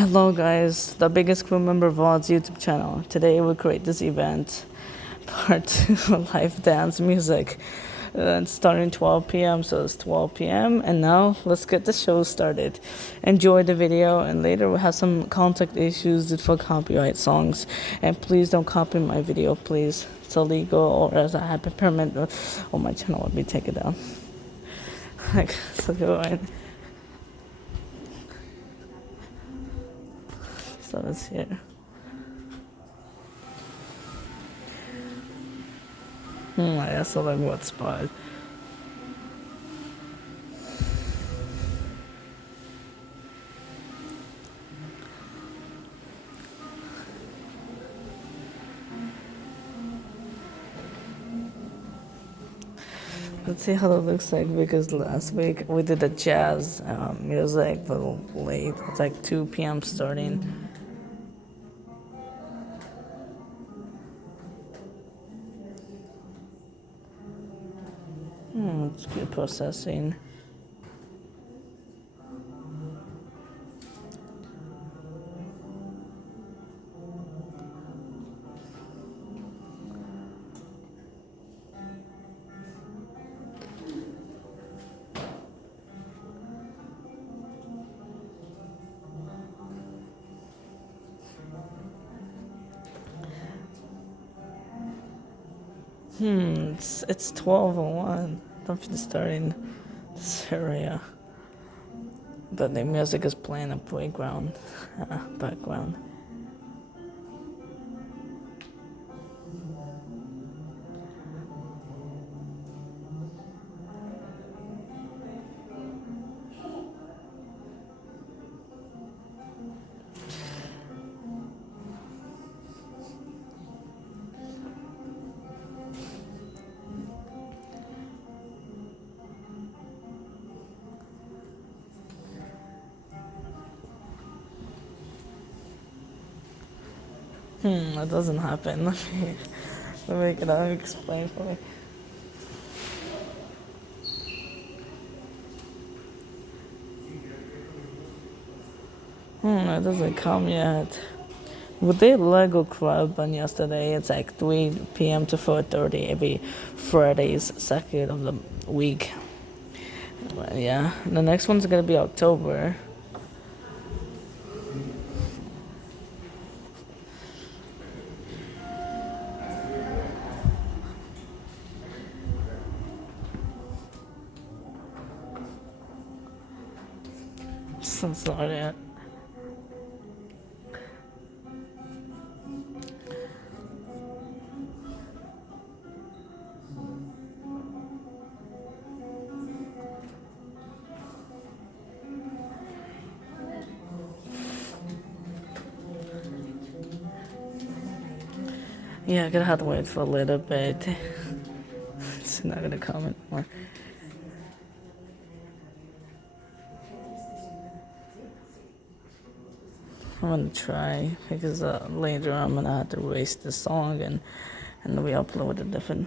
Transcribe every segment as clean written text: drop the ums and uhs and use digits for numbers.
Hello guys, the biggest crew member VOD's YouTube channel. Today we create this event, part 2 live dance music. It's starting 12 p.m. so it's 12 p.m. and now let's get the show started. Enjoy the video and later we'll have some contact issues due for copyright songs. And please don't copy my video, please. It's illegal or as I have a permit or my channel will be taken down. Like, so go on. So it's here. I saw like what spot. Let's see how it looks like because last week we did the jazz music but late. It's like 2 p.m. starting. It's good processing. It's 12:01. Don't feel starting this area. But the music is playing a playground background. That doesn't happen. Let me make it explain for me. It doesn't come yet. We did Lego Club on yesterday. It's like 3 p.m. to 4:30 every Friday's second of the week. But yeah, the next one's gonna be October. So sorry. Yeah, I'm gonna have to wait for a little bit. It's not gonna come anymore. I'm gonna try because later I'm gonna have to erase the song and we upload a different.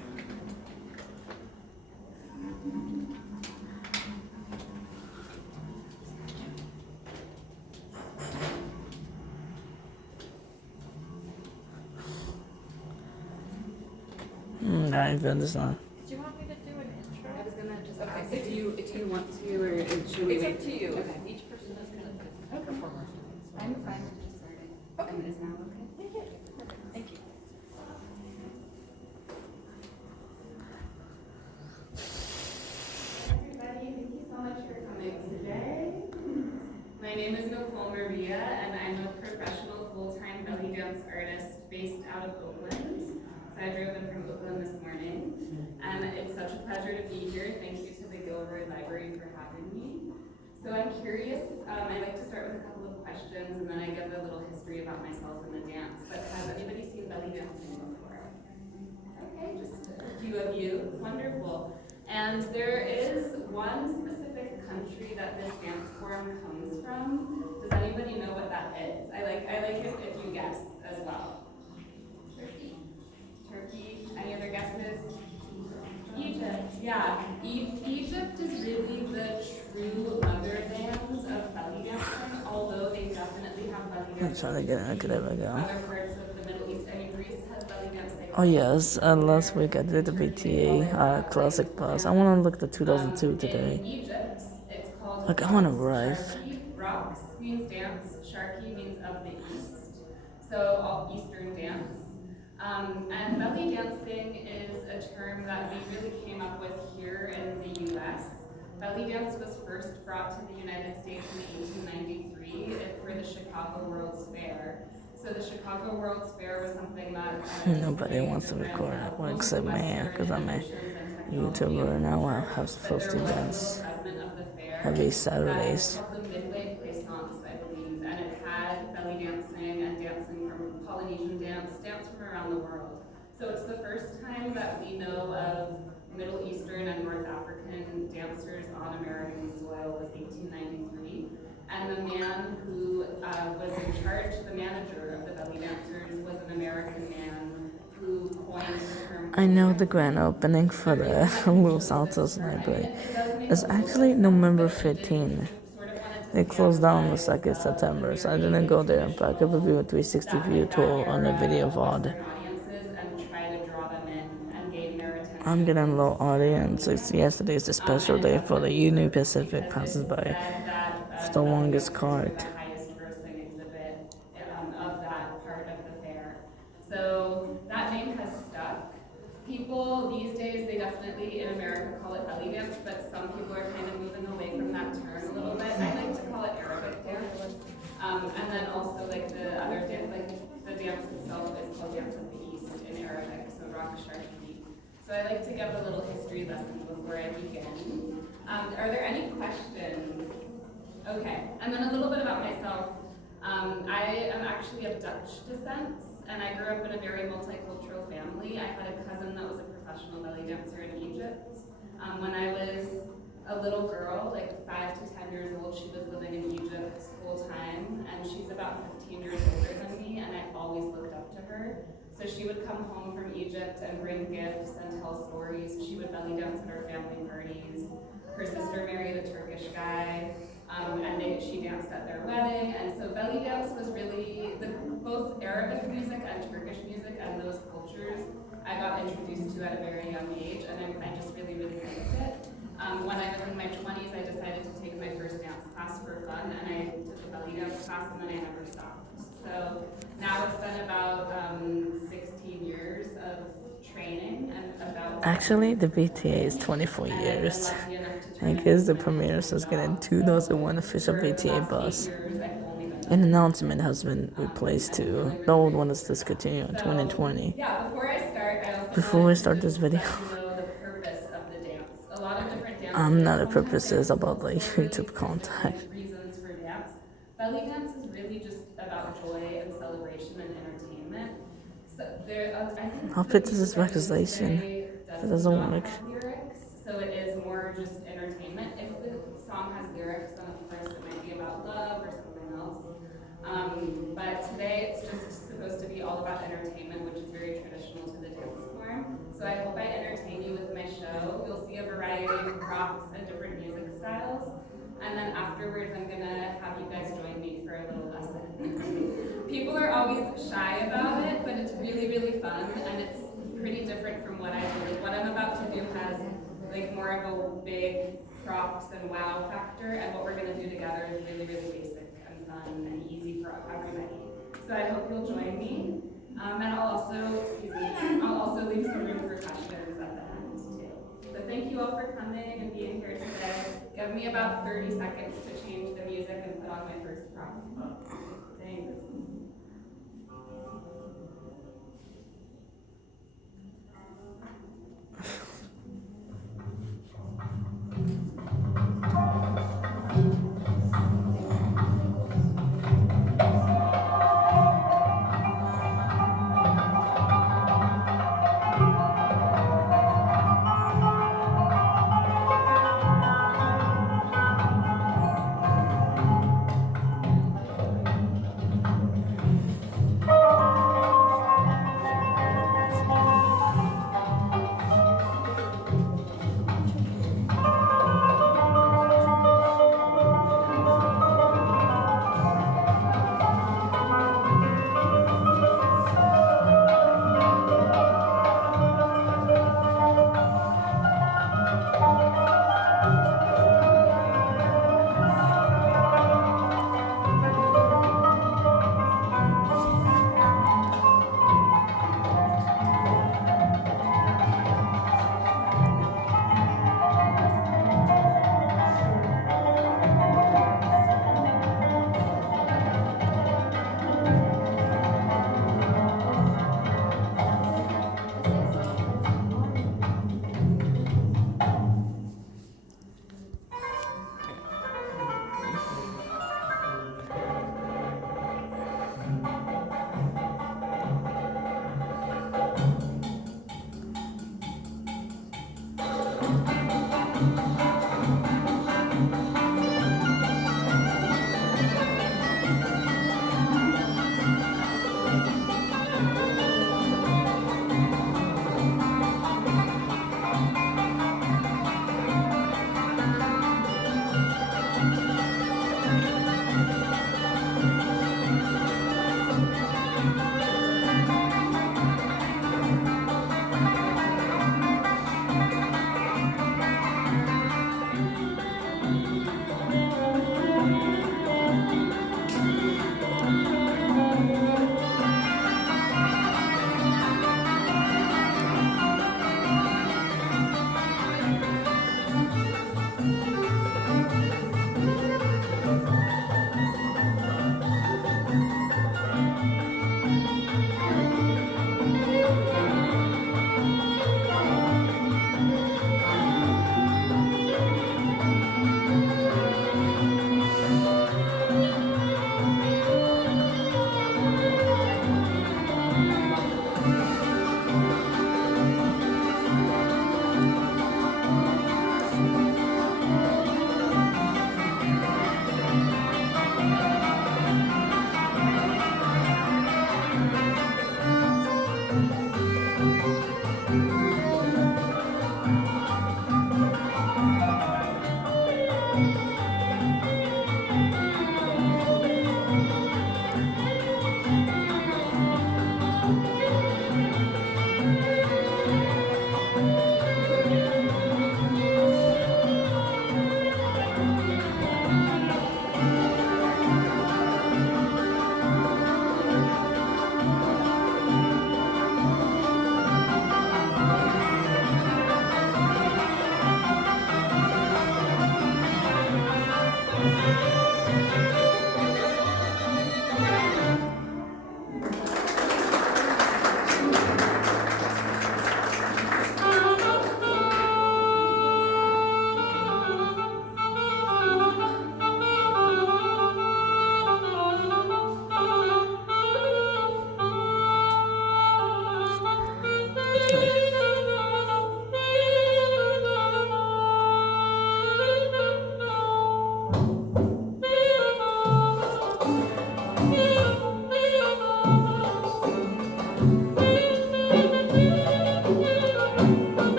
I feel this one. Do you want me to do an intro? I was gonna just, okay, so do you want to, or should we It's wait? up to you. Okay. Each person is gonna put a performer. I'm fine with just starting. Okay. Is now okay? Yeah. Thank you. Everybody, thank you so much for coming today. My name is Nicole Maria, and I'm a professional full-time belly dance artist based out of Oakland. So I drove in from Oakland this morning, and it's such a pleasure to be here. Thank you to the Gilroy Library for having me. So I'm curious, I like to start with a couple of questions, and then I give a little history about myself and the dance. But has anybody seen belly dancing before? Okay, just a few of you. Wonderful. And there is one specific country that this dance form comes from. Does anybody know what that is? I like it if you guess as well. Turkey. Turkey. Any other guesses? Egypt. Yeah. Egypt is really the true motherland of belly dancing, although they definitely have I'm trying to get in. Okay, there we go. other parts of the Middle East. I mean, Greece has belly dance. Oh yes, last week I did the VTA Classic Bus. I want to look at the 2002 today. In Egypt, it's called Like, I want to arrive. Sharqi. Raqs means dance. Sharqi means of the East. So all Eastern dance. And belly dancing is a term that we really came up with here in the U.S. Belly dance was first brought to the United States in 1893 for the Chicago World's Fair. So the Chicago World's Fair was something that Nobody wants to record it, well, except me, because I'm a YouTuber and now I have supposed to dance every Saturdays. called the Midway Plaisance, I believe, and it had belly dancing and dancing from Polynesian dance from around the world. So it's the first time that we know of Middle Eastern and North African dancers on American soil was 1893. And the man who was in charge, the manager of the belly dancers, was an American man who coined the term. I know the grand opening for the Los Altos Library is actually November 15. They closed down the 2nd September, so I didn't go there, but I could review a 360 view tour on the video VOD. I'm getting low audience. Yesterday's the special day for the Union Pacific passes by. It's the longest card. The highest grossing exhibit of that part of the fair. So that name has stuck. People these days, they definitely in America call it belly dance, but some people are kind of moving away from that term a little bit. I like to call it Arabic dance. And then also like the other dance, like the dance itself is called Dance of the East in Arabic, so Raqs Sharqi. So I like to give a little history lesson before I begin. Are there any questions? Okay, and then a little bit about myself. I am actually of Dutch descent, and I grew up in a very multicultural family. I had a cousin that was a professional belly dancer in Egypt. When I was a little girl, like 5 to 10 years old, she was living in Egypt full time, and she's about 15 years older than me, and I always looked up to her. So she would come home from Egypt and bring gifts and tell stories. She would belly dance at our family parties. Her sister married a Turkish guy, and she danced at their wedding. And so belly dance was really both Arabic music and Turkish music and those cultures I got introduced to at a very young age, and I just really, really liked it. When I was in my 20s, I decided to take my first dance class for fun, and I took a belly dance class, and then I never stopped. So now it's been about 16 years of training and about. Actually, the VTA is 24 years. I guess the premiere is getting 2001 official VTA bus. An announcement has been replaced too. The old one is discontinued in 2020. Yeah, Before we start this video, I'm not a purposes about the YouTube contact. Reasons for dance. Belly dance is really just about joy and celebration and entertainment. So I think I'll put this as recognition. It doesn't work. Lyrics, so it is more just entertainment. If the song has lyrics, then of course it might be about love or something else. But today it's just supposed to be all about entertainment, which is very traditional to the dance form. So I hope I entertain you with my show. You'll see a variety of props and different music styles. And then afterwards, I'm gonna have you guys join me for a little lesson. People are always shy about it, but it's really, really fun, and it's pretty different from what I do. What I'm about to do has like more of a big props and wow factor, and what we're gonna do together is really, really basic and fun and easy for everybody. So I hope you'll join me. And I'll also leave some room for questions at the end too. So thank you all for coming and being here today. Give me about 30 seconds to change the music and put on my first prop. Thanks.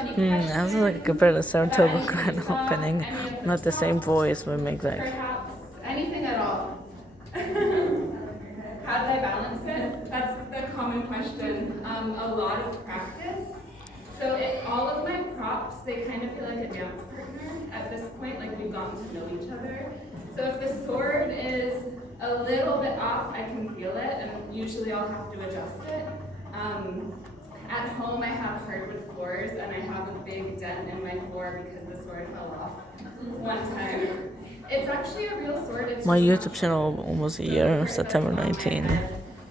any I was questions like compared to Saratoga about Grand anything you saw, Opening, any of the not the same voice, but make like perhaps anything at all? How did I balance it? That's the common question. A lot of practice. So all of my props, they kind of feel like a dance partner at this point, like we've gotten to know each other. So if the sword is a little bit off, I can feel it, and usually I'll have to adjust it. At home, I have hardwood floors, and I have a big dent in my floor because the sword fell off one time. It's actually a real sword. It's my just YouTube channel almost a year, September 19.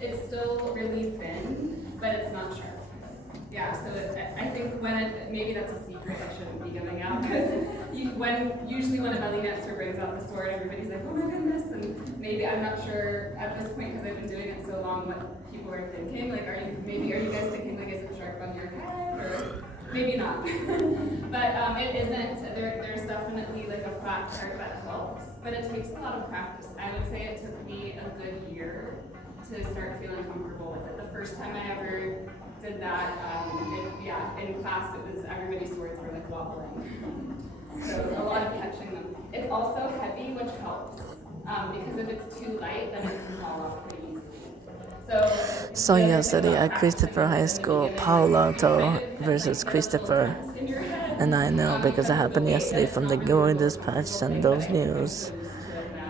It's still really thin, but it's not sharp. Yeah, so I think maybe that's a secret I shouldn't be giving out, because usually when a belly dancer brings out the sword, everybody's like, oh my goodness, and maybe I'm not sure at this point, because I've been doing it so long, what people are thinking. Like, are you guys thinking like, is it sharp on your head, or maybe not? But it isn't. There's definitely like a flat part that helps, but it takes a lot of practice. I would say it took me a good year to start feeling comfortable with it. The first time I ever did that, in class, it was everybody's swords were like wobbling. So a lot of catching them. It's also heavy, which helps, because if it's too light, then it can fall off pretty easily. So yesterday at Christopher High School, Palo Alto versus Christopher. And I know because it happened yesterday from the Going Dispatch and those news.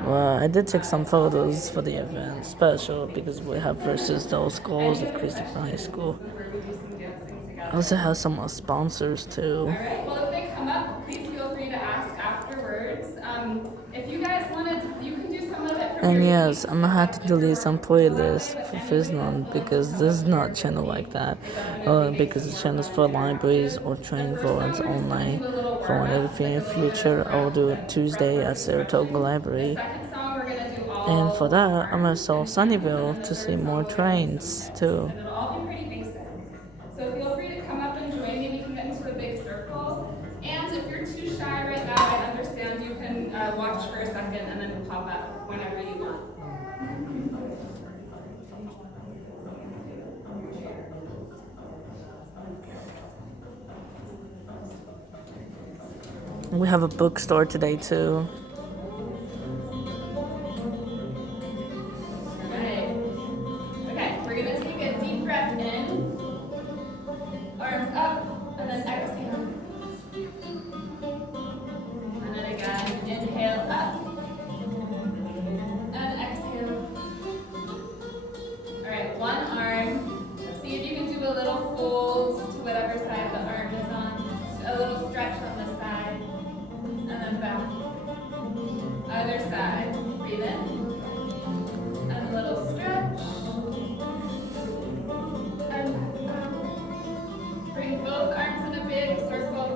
Well, I did take some photos for the event special because we have versus those schools at Christopher High School. I also have some sponsors too. All right. Well, if they come up, please feel free to ask afterwards. If you guys wanted, you can do some of it from And your yes, I'm gonna have to delete some playlists for Fiznon because this is not a channel like that. Because the channel is for libraries or training programs only. For anything in the future, I will do it Tuesday at Saratoga Library. second song, we're gonna do all. And for that, I'm gonna saw Sunnyvale to see more trains too. It'll all be pretty basic. So feel free to come up and join me. We can get into a big circle. And if you're too shy right now, I understand you can watch for a second and then pop up whenever you want. We have a bookstore today too. Alright. Okay, we're gonna take a deep breath in. Arms up, and then exhale. And then again, inhale up. And exhale. Alright, one arm. See if you can do a little fold to whatever side the arm is on. A little stretch on the side. And then back. Other side. Breathe in. And a little stretch. And back. Bring both arms in a big circle.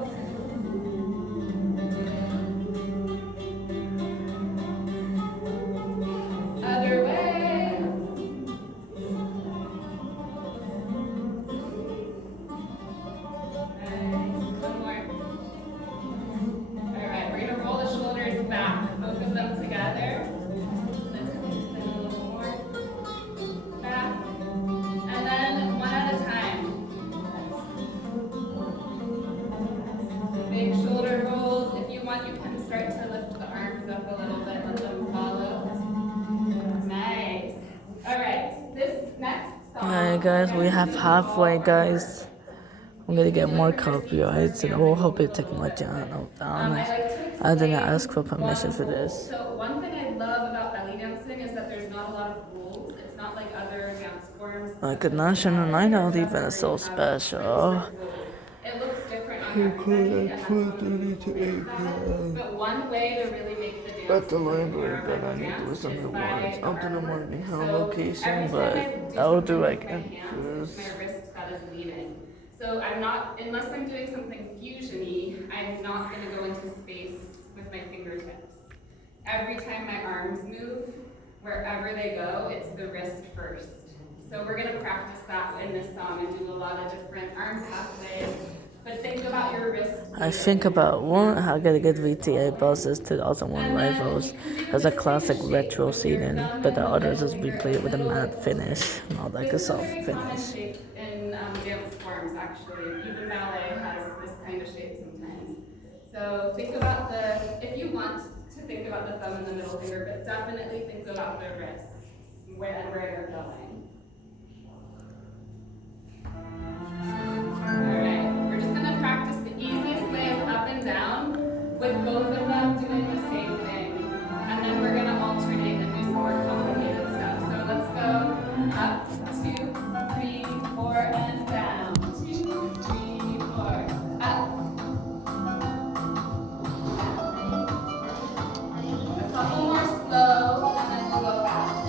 Other way. Nice. One more. All right, we're gonna roll the shoulders back, both of them together. Then twist in a little more. Back. And then one at a time. Big shoulder rolls. If you want, you can start to lift the arms up a little bit, let them follow. Nice. All right, this next song. Alright guys, we have halfway guys. I'm gonna get more copyrights and I will hope it take my channel down. I didn't ask for permission for this. So one thing I love about belly dancing is that there's not a lot of rules. It's not like other dance forms. Like a national night out event is so special. It looks different on everybody, and that's what but one way to really make the dance At the library, but I need to listen to words. I'll do the morning home location, but I'll do like intros. My wrist that is leading. So I'm not, unless I'm doing something fusion-y, I'm not gonna go into space with my fingertips. Every time my arms move, wherever they go, it's the wrist first. So we're gonna practice that in this song and do a lot of different arm pathways. But think about your wrist. I think about one, how to get VTA buses 2001 rifles as a classic retro seating, but the others is we play with a matte finish, not like a soft finish. In dance forms, actually, even ballet has this kind kind of shape sometimes. So think about if you want to think about the thumb and the middle finger, but definitely think about the wrists, where you're going. All right, we're just gonna practice the easiest way of up and down with both of them doing the same thing. And then we're gonna alternate and do some more complicated stuff. So let's go up, 2, 3, 4, and down. 2, 3, 4, up. A couple more slow, and then we'll go fast.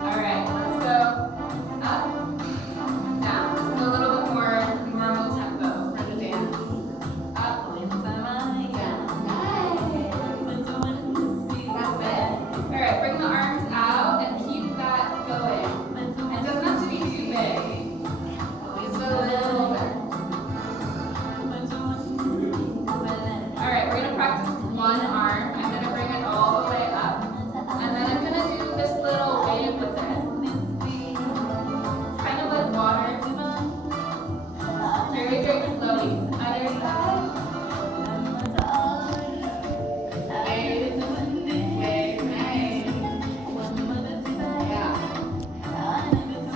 All right, let's go up, down. This is a little bit more normal tempo for the dance. Up, down. That's it. All right, bring the arms out and keep that going. It doesn't have to be too big. Just a little bit. All right, we're gonna practice one arm. I'm gonna bring it all the way up, and then I'm gonna do this little wave with it. It's kind of like water. Very, very flowy. Other side. Wave, wave, wave. Yeah.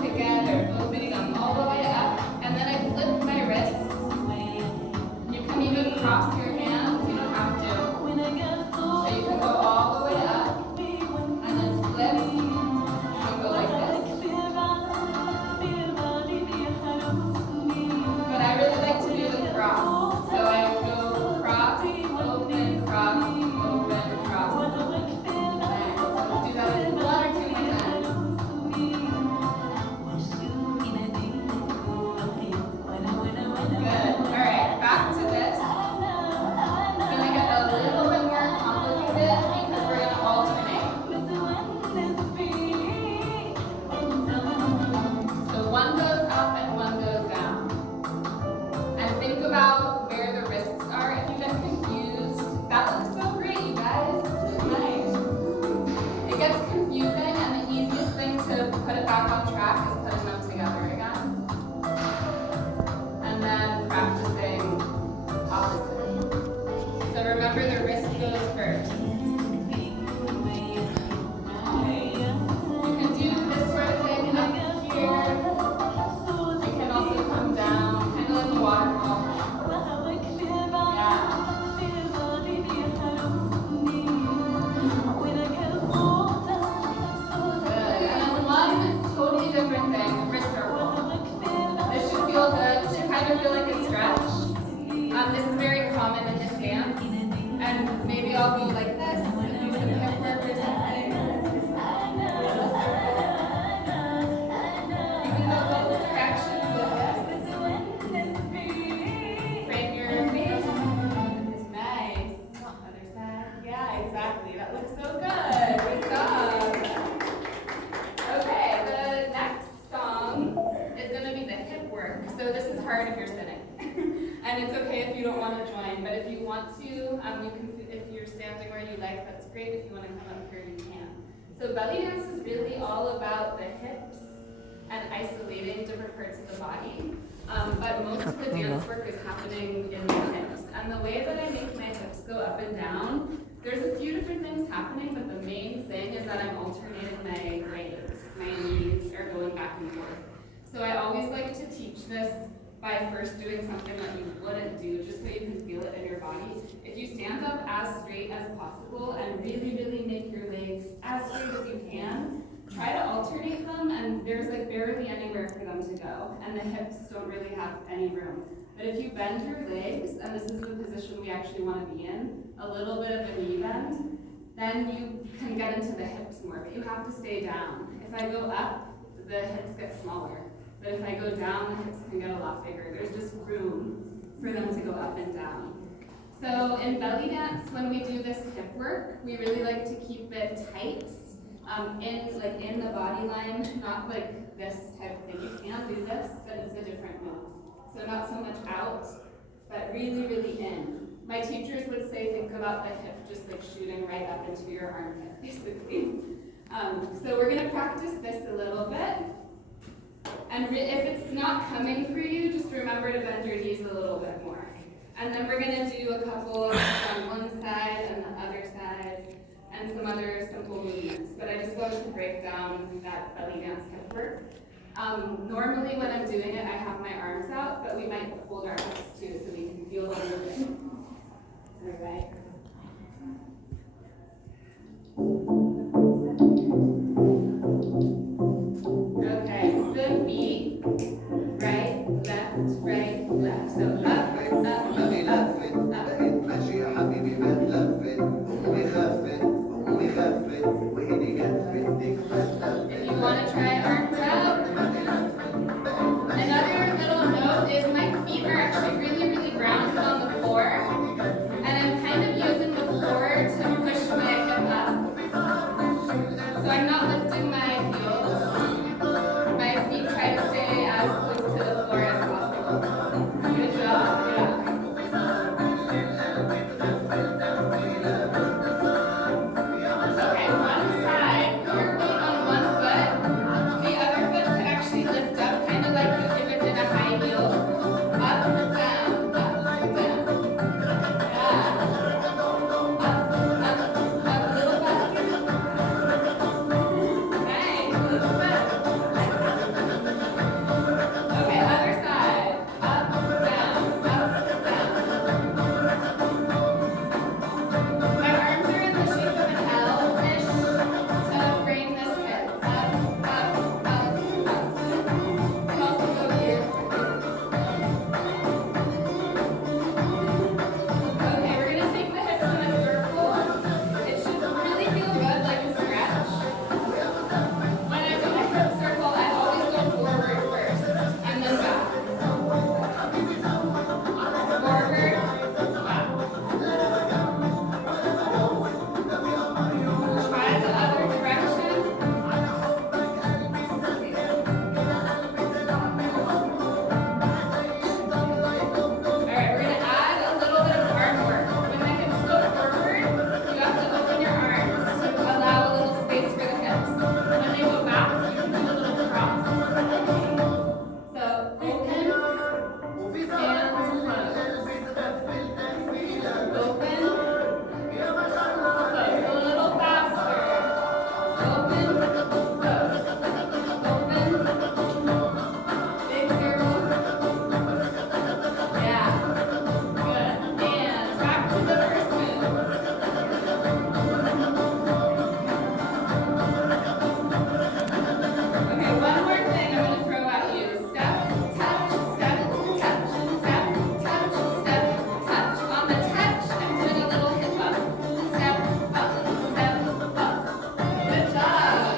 Together, moving them all the way up, and then I flip my wrists. You can even cross your hands. You don't have to. So you can go all the way up, and then flip, and go like this. But I really like to do the cross. So I go cross, open, cross, open, cross. Nice. Let's do that one or two more times. Good. All right, back to this. It's gonna get a little bit more complicated because we're gonna alternate. So one goes up and one goes down. And think about where the wrists are. If you get confused, that looks so great, you guys. Nice. It gets confusing, and the easiest thing to put it back on track is putting them together again. And then practicing opposite. So remember, the wrist goes first. You can do this sort of thing up here. You can also come down, kind of like a waterfall. Yeah. Good. And then one totally different thing, wrist circle. This should feel good. It should kind of feel like a stretch. This is very common in this dance. And maybe I'll go like this and do some hip work or something. You can go both directions with it. Frame your face. Nice. Other side. Yeah, exactly. That looks so good. Good job. Okay, the next song is going to be the hip work. So this is hard if you're sitting. And it's okay if you don't want to join, but if you want to, you can. If you're standing where you like, that's great. If you want to come up here, you can. So belly dance is really all about the hips and isolating different parts of the body. But most of the dance work is happening in the hips. And the way that I make my hips go up and down, there's a few different things happening, but the main thing is that I'm alternating my legs. My knees are going back and forth. So I always like to teach this by first doing something that you wouldn't do, just so you can feel it in your body. If you stand up as straight as possible and really, really make your legs as straight as you can, try to alternate them, and there's like barely anywhere for them to go, and the hips don't really have any room. But if you bend your legs, and this is the position we actually want to be in, a little bit of a knee bend, then you can get into the hips more, but you have to stay down. If I go up, the hips get smaller. But if I go down, the hips can get a lot bigger. There's just room for them to go up and down. So in belly dance, when we do this hip work, we really like to keep it tight, in the body line, not like this type of thing. You can do this, but it's a different move. So not so much out, but really, really in. My teachers would say, think about the hip just like shooting right up into your armpit, basically. So we're gonna practice this a little bit. And if it's not coming for you, just remember to bend your knees a little bit more. And then we're gonna do a couple on one side and the other side, and some other simple movements. But I just wanted to break down that belly dance hip work. Normally when I'm doing it, I have my arms out, but we might hold our hips too so we can feel the movement. All right. Okay, the beat, right, left, left. So up, up, ماشي يا حبيبي ما تلفت أمي خفت أمي خفت وهني كفت ديك فتلفت. If you want to try arms out. Another little note is my feet are actually really grounded on the floor, and I'm kind of using the floor to push my hip up. So I'm not lifting my heels. My feet try to stay as close to the floor as possible. Good job, yeah. Okay, one side, your weight on one foot. The other foot could actually lift up, kind of like if it's in a high heel. Up, down, up, down. Yeah. Up, little faster. Nice, little faster. Okay, other side. Up, down, up, down. My arms are in the shape of an L-ish to frame this hip. Up, up, up, up. And also go here. Okay, we're gonna take the hips in a circle. It should really feel good, like a stretch. When I do my hip circle, I always go forward first, and then back. Forward, back. Try the other direction. Alright, we're gonna add a little bit of arm work. When the hips go forward, you have to open your arms to allow a little space for the hips. When they go back, you can do a little cross. So open and close. Open, close. A little faster. Open, close. Open, big circle. Yeah, good. And back to the first move. Okay, one more thing I'm going to throw at you. Step, touch, step, touch, step, touch, step, touch. On the touch, I'm doing a little hip up. Step up, step up. Good job.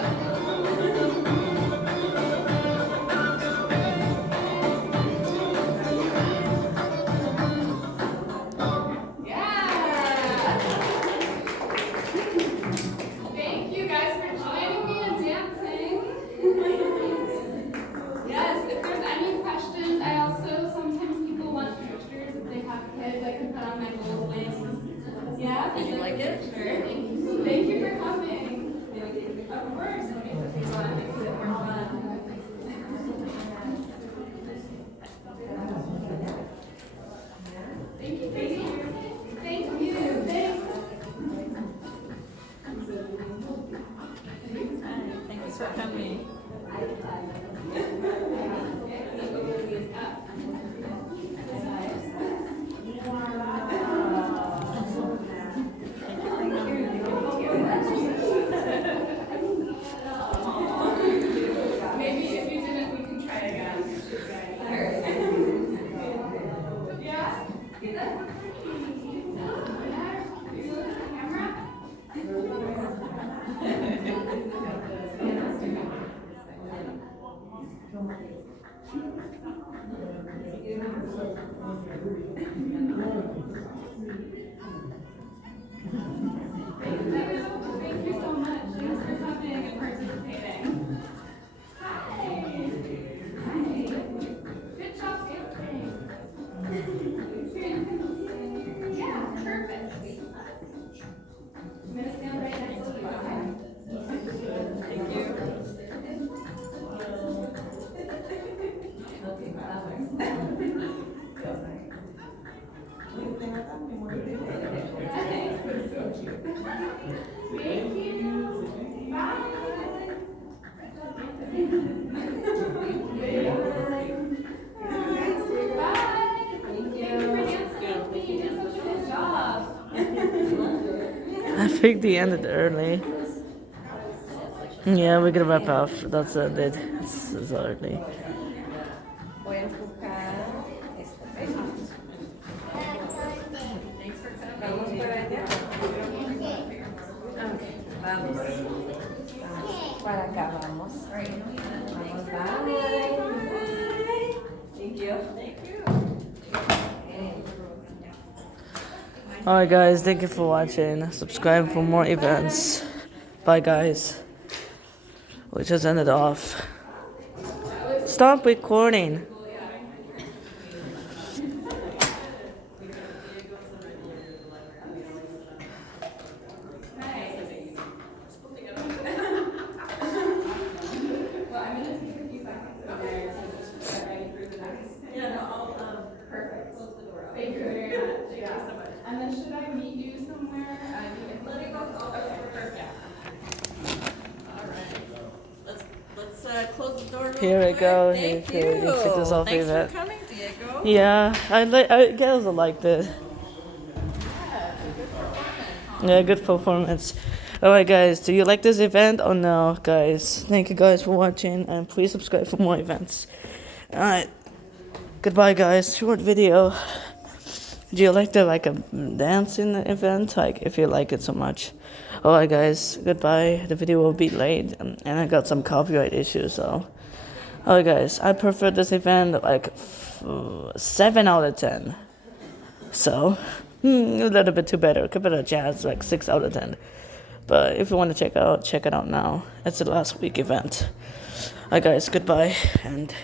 Yeah. Thank you guys for joining me and dancing. Yes, if there's any questions, I also sometimes people want pictures if they have kids. I can put on my gold wings. Yeah, did you like it? Sure. Thank you for coming. Of course. Let me put these on. Makes it more fun. Thank you. Thank you. Thanks. Thanks for coming. Maybe if you didn't, we can try again. Yeah? Camera? Thank you so much. Thanks for coming and participating. Hi. Good job dancing. Yeah, perfect. I'm going to stand right next to you, okay? Thank you. Big D ended early. Yeah, we're gonna wrap up. That's it. It's early. Voy a enfocar esta pena. Vamos para allá. Vamos. Para acá vamos. Vamos, bye. Thank you. Thank you. Alright, guys, thank you for watching. Subscribe for more events. Bye, guys. We just ended off. Stop recording. Well, I'm gonna take a few seconds over there to just get ready for the next. Yeah, no, perfect. Close the door. Thank you very much. Thank you so much. And then should I meet you somewhere? Let me go. Okay, perfect. Let's close the door. real Here we quick. go. Thank Here, you. you took this off Thanks event. for coming, Diego. Yeah, I guess I liked it. Yeah, good performance. Alright, guys, do you like this event or no, guys? Thank you guys for watching, and please subscribe for more events. Alright, goodbye, guys. Short video. Do you like the dancing event? Like, if you like it so much. Alright, guys, goodbye. The video will be late, and I got some copyright issues, so. Alright, guys, I prefer this event 7 out of 10. So, a little bit too better. Compared to jazz, 6 out of 10. But if you want to check it out now. It's the last week event. Alright, guys, goodbye, and